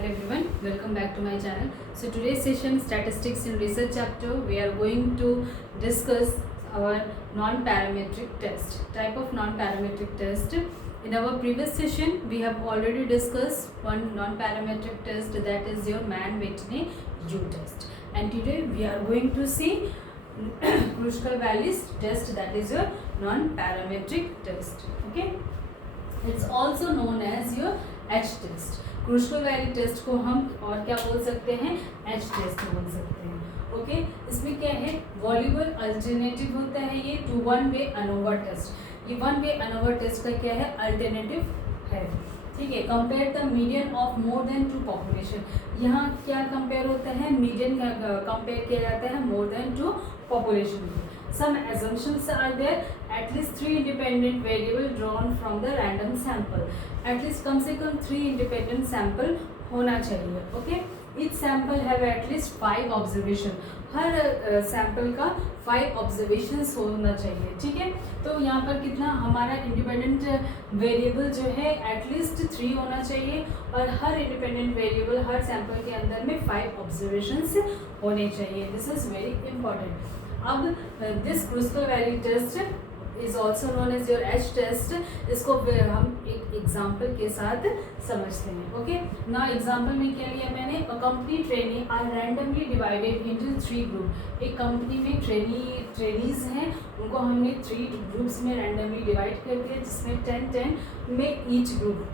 Hello everyone, welcome back to my channel. So today's session, statistics in research chapter, we are going to discuss our non-parametric test, type of non-parametric test. In our previous session, we have already discussed one non-parametric test, that is your Mann-Whitney U test. And today we are going to see Kruskal-Wallis test, that is your non-parametric test. Okay, it's also known as your H test. Kruskal Wallis test को हम और क्या बोल सकते हैं, H test बोल सकते हैं. ओके, इसमें क्या है, वॉल्यूबल अल्टरनेटिव होता है ये to one way ANOVA test. ये वन वे अनोवा टेस्ट का क्या है, अल्टरनेटिव है. ठीक है, compare the median of more than two population. यहाँ क्या कंपेयर होता है, मीडियन कंपेयर किया जाता है more than two population. Some assumptions are there. At least 3 independent variable drawn from the random sample. At least कम से कम 3 independent sample होना चाहिए. Okay? Each sample have at least 5 observation. Her sample का 5 observations होना चाहिए. ठीक है, तो यहाँ पर कितना हमारा independent variable जो है at least 3 होना चाहिए और हर independent variable हर sample के अंदर में 5 observations होने चाहिए. This is very important. अब this Kruskal Wallis test is also known as your H test. इसको हम एक एग्जाम्पल के साथ समझते हैं. ओके, ना एग्जाम्पल में क्या लिया मैंने, a company trainee are randomly divided into 3 group. एक कंपनी में ट्रेनीज हैं, उनको हमने 3 ग्रुप्स में रैंडमली डिवाइड कर दिया, जिसमें 10 में ईच ग्रुप.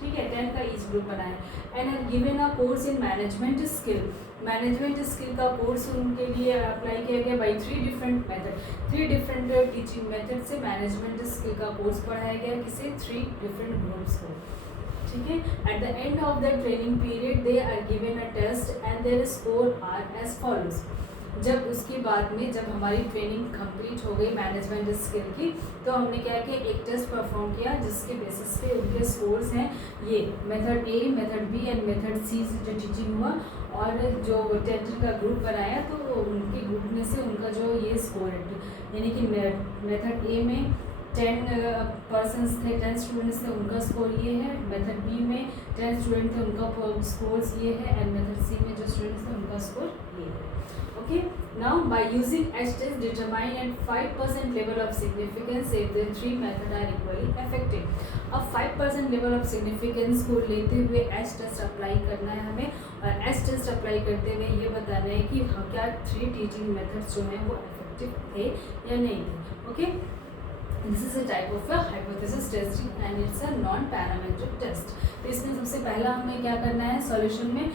ठीक है, 10 का ईच ग्रुप बनाया. And are given a course in management skill. Management skill का कोर्स उनके लिए अप्लाई किया गया by 3 different method. 3 different teaching method से मैनेजमेंट स्किल का कोर्स पढ़ाया गया किसी 3 डिफरेंट ग्रुप्स को. ठीक है, at the end of the training period they are given a test and their score are as follows. जब उसके बाद में जब हमारी ट्रेनिंग कंप्लीट हो गई मैनेजमेंट स्किल की, तो हमने क्या किया, एक टेस्ट परफॉर्म किया जिसके बेसिस पे उनके स्कोर्स हैं ये method A, method B and method C से जो टीचिंग हुआ और जो 10 का ग्रुप बनाया, तो उनके ग्रुप में से उनका जो ये स्कोर है, यानी कि मेथड ए में 10 पर्सनस थे, 10 स्टूडेंट्स थे, उनका स्कोर ये है. मेथड बी में 10 स्टूडेंट थे, उनका स्कोर्स ये है. एंड मेथड सी में जो स्टूडेंट्स थे उनका स्कोर ये है. Okay, now by using H test determine at 5% level of significance if the 3 methods are equally effective. अब 5% level of significance को लेते हुए H test अप्लाई करना है हमें, और H test अप्लाई करते हुए ये बताना है कि क्या 3 टीचिंग मेथड्स जो हैं वो इफेक्टिव थे या नहीं थे. Okay, this is a type of hypothesis testing and it's a non parametric test. तो इसमें सबसे पहला हमें क्या करना है सॉल्यूशन में,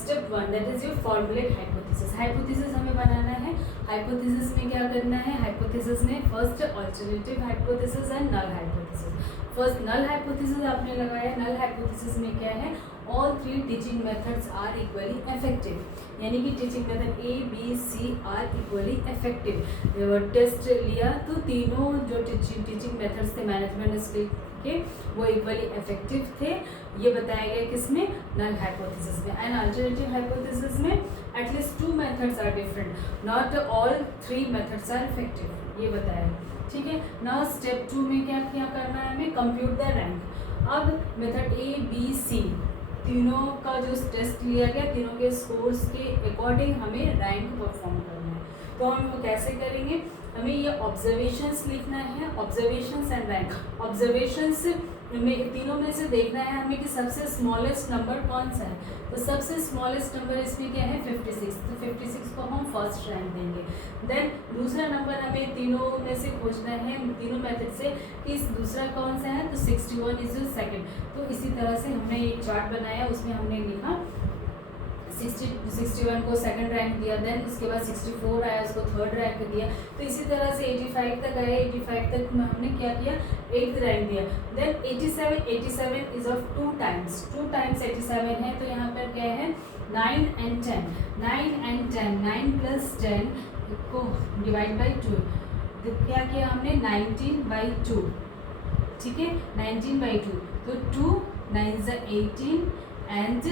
step 1 that is your formulate hypothesis. Hypothesis हमें बनाना है. हाइपोथेसिस में क्या करना है, हाइपोथेसिस में first alternative hypothesis and null hypothesis. First null hypothesis आपने लगाया. नल हाइपोथेसिस में क्या है, all 3 teaching methods are equally effective, यानी कि teaching method A B C are equally effective. Test लिया तो तीनों जो टीचिंग मेथड्स थे मैनेजमेंट स्किल के वो इक्वली इफेक्टिव थे. ये बताया गया किसमें, नल हाइपोथेसिस में. एंड अल्टरनेटिव हाइपोथेसिस में at least 2 methods are different, not all 3 methods are effective, ये बताया. ठीक है, नाउ स्टेप 2 में क्या करना है हमें, कंप्यूट द रैंक. अब मेथड ए बी सी तीनों का जो टेस्ट लिया गया, तीनों के स्कोर्स के अकॉर्डिंग हमें रैंक परफॉर्म करना है. तो हम वो कैसे करेंगे, हमें ये ऑब्जर्वेशंस लिखना है, ऑब्जर्वेशंस एंड रैंक. ऑब्जर्वेशंस में तीनों में से देखना है हमें कि सबसे स्मॉलेस्ट नंबर कौन सा है. तो सबसे स्मॉलेस्ट नंबर इसमें क्या है, 56. तो 56 को हम फर्स्ट रैंक देंगे. देन दूसरा नंबर हमें तीनों में से खोजना है, तीनों मेथड से, कि दूसरा कौन सा है, तो 61 इज सेकंड. तो इसी तरह से हमने एक चार्ट बनाया, उसमें हमने लिखा 61 को सेकंड रैंक दिया. देन उसके बाद 64 आया, उसको थर्ड रैंक दिया. तो इसी तरह से 85 तक आया. 85 तक हमने क्या किया, 8th रैंक दिया. देन 87 इज ऑफ 2 टाइम्स 87 है. तो यहाँ पर क्या है, 9 and 10. 9 प्लस 10 को डिवाइड बाई 2. तो क्या किया हमने, 19/2. ठीक है, 19/2. तो 2 9 18 एंड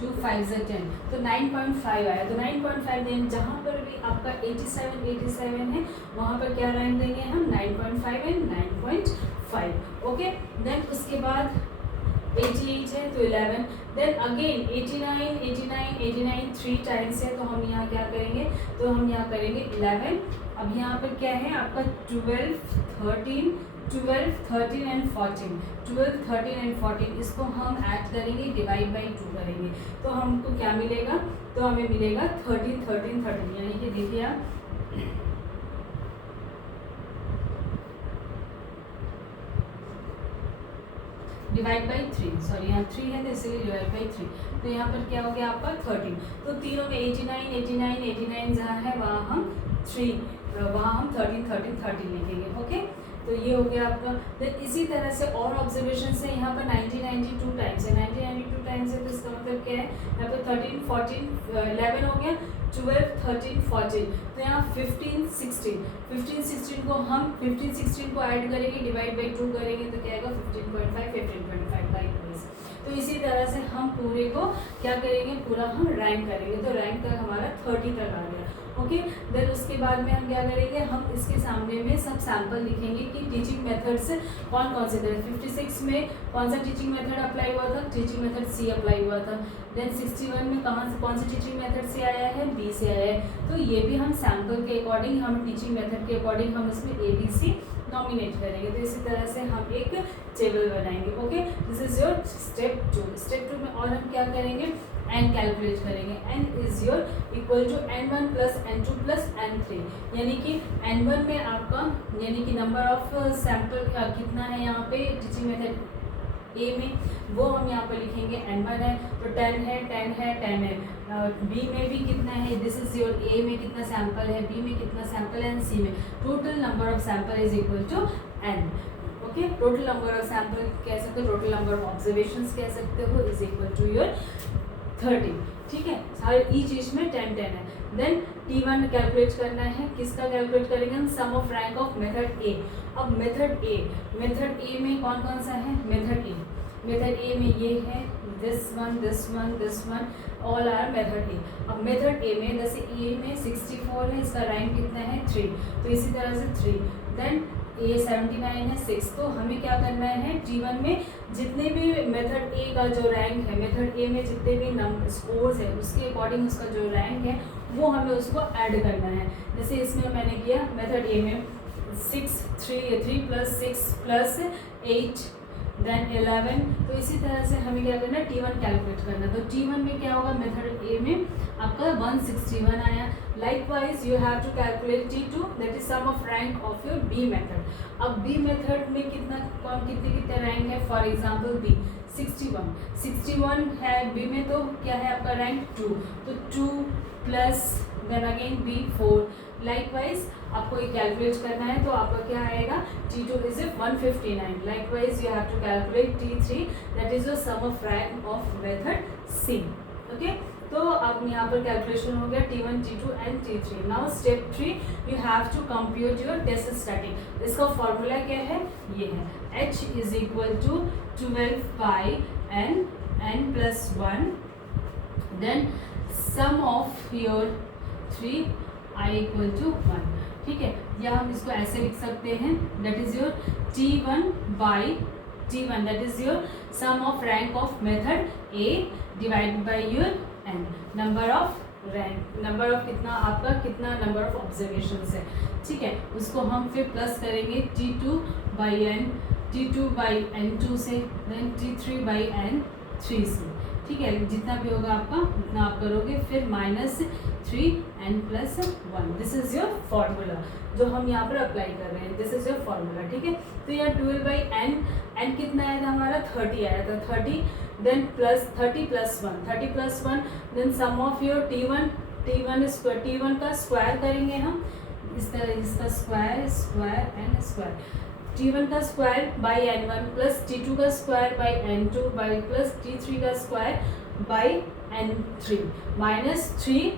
2 5 10. तो 9.5 आया. तो 9.5 दें, जहाँ पर भी आपका 87 है वहाँ पर क्या रैंक देंगे हम, 9.5 एंड 9.5. ओके, देन उसके बाद 88 ईच है तो 11, देन अगेन 89 89 89 3 टाइम्स है, तो हम यहाँ क्या करेंगे, तो हम यहाँ करेंगे 11। अब यहाँ पर क्या है आपका 12 13 एंड 14, 12 13 एंड 14 इसको हम ऐड करेंगे, डिवाइड बाई 2 करेंगे, तो हमको क्या मिलेगा, तो हमें मिलेगा 13 13 13, यानी कि देखिए आप डिवाइड बाई 3, सॉरी यहाँ 3 है तो इसलिए डिवाइड बाई 3, तो यहाँ पर क्या हो गया आपका 13, तो तीनों में 89 89 89 जहाँ है वहाँ हम 13 13 13 लिखेंगे। ओके, तो ये हो गया आपका। देन इसी तरह से और ऑब्जर्वेशन है, यहाँ पर 1992 टाइम्स है, 1992 टाइम्स है तो इसका मतलब क्या है, यहाँ पर 13 14 11 हो गया, 12 13 14, तो यहाँ 15 16 को हम 15 16 को ऐड करेंगे, डिवाइड बाई 2 करेंगे तो क्या आएगा 15.5 बाई 20। तो इसी तरह से हम पूरे को क्या करेंगे, पूरा हम रैंक करेंगे, तो रैंक तक हमारा 30 तक आ गया। ओके, देन उसके बाद में हम क्या करेंगे, हम इसके सामने में सब सैंपल लिखेंगे कि टीचिंग मेथड्स कौन कौन से थे। 56 में कौन सा टीचिंग मेथड अप्लाई हुआ था, टीचिंग मेथड सी अप्लाई हुआ था। देन 61 में कौन से टीचिंग मेथड से आया है, बी से आया है। तो ये भी हम सैंपल के अकॉर्डिंग, हम टीचिंग मेथड के अकॉर्डिंग हम इसमें ABC नॉमिनेट करेंगे। तो इसी तरह से हम एक टेबल बनाएंगे। Okay, this is your step 2। Step 2 में और हम क्या करेंगे, n कैलकुलेट करेंगे। n is your equal to n1 plus n2 plus n3, यानी कि n1 में आपका यानी कि नंबर ऑफ सैंपल कितना है यहाँ पे टीचिंग मेथड A में, वो हम यहाँ पर लिखेंगे n1 है तो 10 है 10 है 10 है। B में भी कितना है, दिस इज योर A में कितना सैंपल है, B में कितना सैंपल है, C में total number of sample is equal to n। Okay, total number of sample कह सकते हो, टोटल नंबर ऑफ ऑब्जर्वेशंस कह सकते हो, इज इक्वल टू योर 30। ठीक है, सारे ईच ईच में 10 10 है। देन T1 कैलकुलेट करना है, किसका कैलकुलेट करेंगे हम, sum of rank of method A। अब मेथड A में कौन कौन सा है, मेथड A में ये है, this one all are method A। अब मेथड A में जैसे A में 64 है, इसका रैंक कितना है 3, तो इसी तरह से 3। देन A 79 है 6, तो हमें क्या करना है, T1 में जितने भी मेथड A का जो रैंक है, मेथड A में जितने भी नंबर स्कोर्स है उसके अकॉर्डिंग उसका जो रैंक है वो हमें उसको ऐड करना है। जैसे इसमें मैंने किया मेथड A में 3 प्लस 6 प्लस 8 देन 11, तो इसी तरह से हमें क्या करना है, T1 कैलकुलेट करना है। तो T1 में क्या होगा, मेथड A में आपका 161 आया। Likewise you have to calculate T2, that is sum of rank of your B method. अब B मेथड में कितने रैंक है, फॉर एग्जांपल B 61 है B में, तो क्या है आपका रैंक 2, तो 2 plus then again B 4। Likewise आपको ये कैलकुलेट करना है, तो आपका क्या आएगा, T2 is 159। Likewise you have to calculate T3, that is the sum of rank of method C। Okay, तो अब यहाँ पर कैलकुलेशन हो गया T1 T2 and T3। Now step 3, you have to compute your test static. इसका formula क्या है, ये है H is equal to 12 by n plus 1 then sum of your 3 I equal to 1। ठीक है, या हम इसको ऐसे लिख सकते हैं, that is your T1 by T1, that is your sum of rank of method A divided by your n, number of rank, number of कितना आपका कितना नंबर ऑफ ऑब्जर्वेशंस है। ठीक है, उसको हम फिर प्लस करेंगे T2 बाई n2 से, देन T3 बाई n3 से। ठीक है, जितना भी होगा आपका उतना आप करोगे, फिर -3 n plus 1। This is your formula जो हम यहाँ पर अप्लाई कर रहे हैं, दिस इज योर फॉर्मूला। ठीक है, तो यहाँ 12 बाई n कितना आया था हमारा, 30 आया था, 30 then plus 30 plus 1 then sum of your T1 का स्क्वायर करेंगे हम, इस तरह इसका स्क्वायर एंड स्क्वायर, T1 का square by n1 plus T2 का square by n2 by plus T3 का square by n3 -3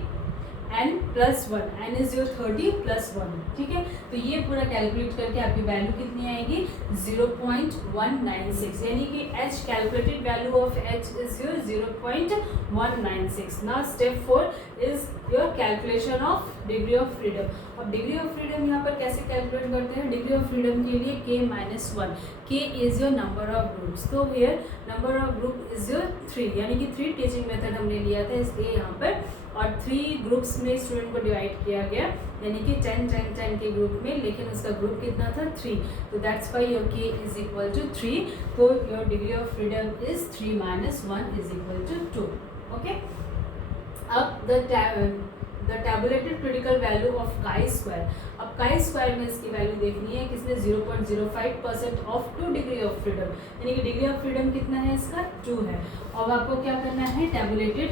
n plus 1, n is your 30 plus 1, ठीक है। तो ये पूरा कैलकुलेट करके आपकी वैल्यू कितनी आएगी 0.196, यानी कि h calculated value of h is your 0.196। Now step 4 is your calculation of degree of freedom. अब डिग्री ऑफ फ्रीडम यहाँ पर कैसे कैलकुलेट करते हैं? डिग्री ऑफ फ्रीडम के लिए k-1, k is your number of groups, तो here number of group is your 3, यानी कि 3 टीचिंग मेथड हमने लिया था इसलिए यहाँ पर, और 3 ग्रुप्स में स्टूडेंट को डिवाइड किया गया, यानी कि 10 के ग्रुप में, लेकिन उसका ग्रुप कितना था 3, तो that's why your k is equal to 3, तो your degree of freedom is 3 - 1 is equal to 2। Okay, अब the tabulated critical value of chi square. अब काई स्क्वायर में इसकी वैल्यू देखनी है, किसने 0.05% ऑफ 2 डिग्री ऑफ फ्रीडम, यानी कि डिग्री ऑफ फ्रीडम कितना है इसका 2 है। अब आपको क्या करना है, टेबुलेटेड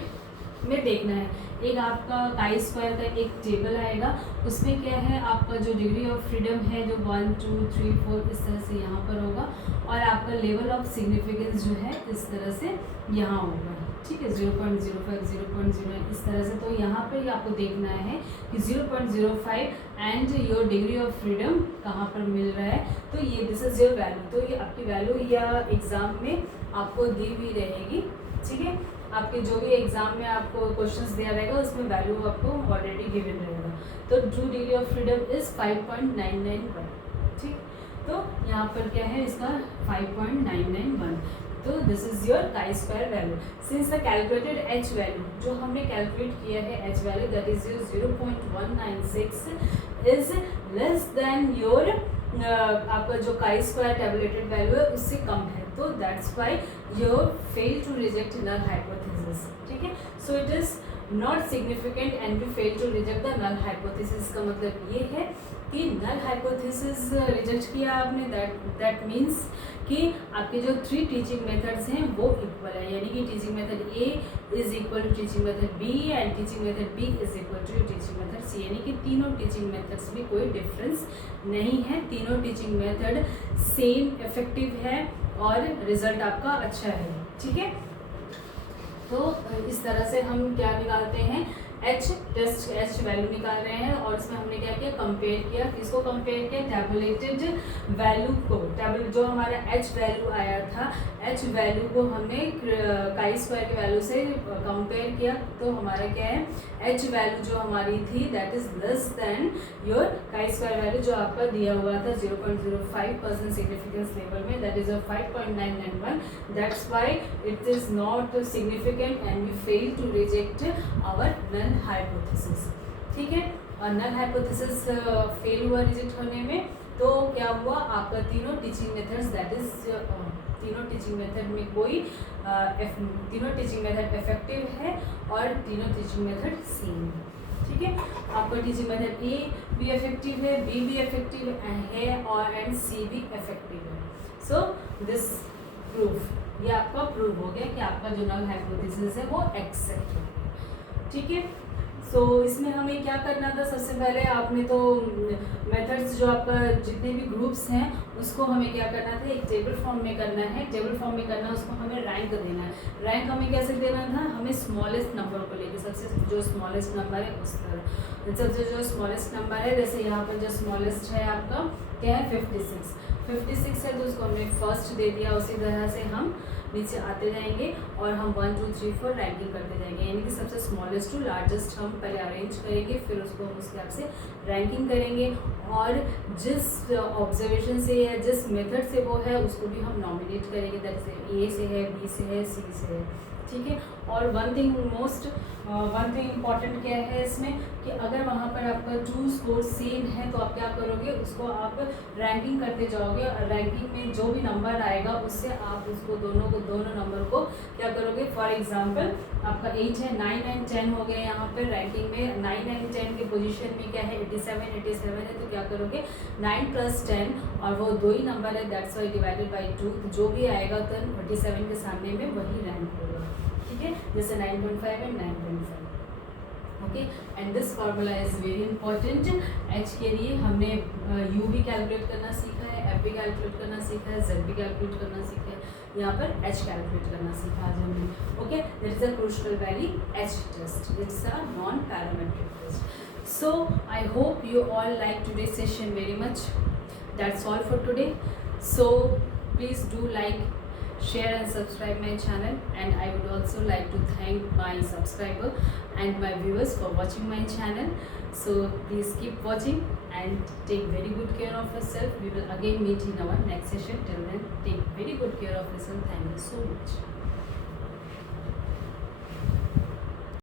में देखना है। एक आपका काई स्क्वायर का एक टेबल आएगा, उसमें क्या है आपका जो डिग्री ऑफ फ्रीडम है जो 1 2 3 4 इस तरह से यहाँ पर होगा, और आपका लेवल ऑफ सिग्निफिकेंस जो है इस तरह से यहाँ होगा, ठीक है, 0.05 0.0 इस तरह से। तो यहाँ पर आपको देखना है कि 0.05 and your degree of freedom कहाँ पर मिल रहा है, तो ये दिस इज योर वैल्यू। तो ये आपकी वैल्यू या एग्ज़ाम में आपको दी हुई रहेगी, ठीक है। आपके जो भी एग्जाम में आपको क्वेश्चंस दिया रहेगा उसमें वैल्यू आपको ऑलरेडी गिवन रहेगा। तो true degree of freedom is 5.991, ठीक। तो यहाँ पर क्या है इसका 5.991, तो this is your chi square value. Since the calculated H value, जो हमने कैलकुलेट किया है H value that is your 0.196 is less than your आपका जो काई स्क्वायर टेबुलेटेड वैल्यू है उससे कम है, तो that's why you fail to reject null hypothesis, ठीक है। So it is not significant and you fail to reject the null hypothesis का मतलब ये है कि नल हाइपोथेसिस रिजेक्ट किया आपने, दैट मीन्स कि आपके जो 3 टीचिंग मेथड्स हैं वो इक्वल है, यानी कि teaching method A is equal to teaching method B and teaching method B is equal to teaching method C, यानी कि तीनों टीचिंग मेथड्स में कोई डिफरेंस नहीं है, तीनों टीचिंग मेथड सेम इफेक्टिव है और रिजल्ट आपका अच्छा है, ठीक है। तो इस तरह से हम क्या निकालते हैं, एच टेस्ट एच वैल्यू निकाल रहे हैं, और इसमें हमने क्या किया, कंपेयर किया। किसको कंपेयर किया, टेबुलेटेड वैल्यू को, टेबल जो हमारा एच वैल्यू आया था, एच वैल्यू को हमने काई स्क्वायर की वैल्यू से कंपेयर किया, तो हमारा क्या है, एच वैल्यू जो हमारी थी that is less than your chi square value जो आपका दिया हुआ था 0.05% सिग्निफिकेंस लेवल में, that is 5.991, that's why it is not significant and we fail to reject our null hypothesis, ठीक है। और नल हाइपोथेसिस फेल हुआ रिजेक्ट होने में, तो क्या हुआ, आपका तीनों टीचिंग मेथड्स दैट इज तीनों टीचिंग मेथड में कोई तीनों टीचिंग मेथड इफेक्टिव है और तीनों टीचिंग मेथड सेम है, ठीक है। आपका टीचिंग मेथड ए भी इफेक्टिव है, बी भी इफेक्टिव है और एंड सी भी इफेक्टिव है। सो दिस प्रूफ, ये आपका प्रूव हो गया कि आपका जो नल हाइपोथेसिस है वो एक्सेप्ट हो गया, ठीक है। सो इसमें हमें क्या करना था, सबसे पहले आपने तो मेथड्स जो आपका जितने भी ग्रुप्स हैं उसको हमें क्या करना था, एक टेबल फॉर्म में करना है, टेबल फॉर्म में करना, उसको हमें रैंक देना है। रैंक हमें कैसे देना था, हमें स्मॉलेस्ट नंबर को लेकर, सबसे जो स्मॉलेस्ट नंबर है उस तरह, सबसे जो स्मॉलेस्ट नंबर है, जैसे यहाँ पर जो स्मॉलेस्ट है आपका क्या है 56 है, तो उसको हमने फर्स्ट दे दिया। उसी तरह से हम नीचे आते जाएंगे और हम 1 2 3 4 रैंकिंग करते जाएंगे, यानी कि सबसे स्मॉलेस्ट टू लार्जेस्ट हम पहले अरेंज करेंगे, फिर उसको हम उसके हिसाब से रैंकिंग करेंगे, और जिस ऑब्जर्वेशन से या जिस मेथड से वो है उसको भी हम नॉमिनेट करेंगे, दैट इज ए से है, बी से है, सी से है, ठीक है। और वन थिंग इम्पॉर्टेंट क्या है इसमें कि अगर वहाँ पर आपका 2 स्कोर सेम है तो आप क्या करोगे, उसको आप रैंकिंग करते जाओगे, और रैंकिंग में जो भी नंबर आएगा उससे आप उसको दोनों नंबर को क्या करोगे। फॉर एग्जांपल आपका 8 है, 9 एंड 10 हो गए यहाँ पर रैंकिंग में, 9 एंड 10 की पोजीशन में क्या है 87 है, तो क्या करोगे 9 + 10 और वो 2 ही नंबर है, दैट्स वाई डिवाइडेड बाई 2, जो भी आएगा तो 37 के सामने में वही रैंक होगा, ठीक है, जैसे 9.5 and 9.5, okay. And this formula is very important. H के लिए हमने यू भी कैलकुलेट करना सीखा है, एफ भी कैलकुलेट करना सीखा है, जेड भी कैलकुलेट करना सीखा है, यहाँ पर h कैलकुलेट करना सीखा आज हमने. Okay, that is a crucial value h test. It's a non parametric test. So I hope you all like today's session very much. That's all for today. So please do like, share and subscribe my channel, and I would also like to thank my subscriber and my viewers for watching my channel. So please keep watching and take very good care of yourself. We will again meet in our next session. Till then, take very good care of yourself. Thank you so much.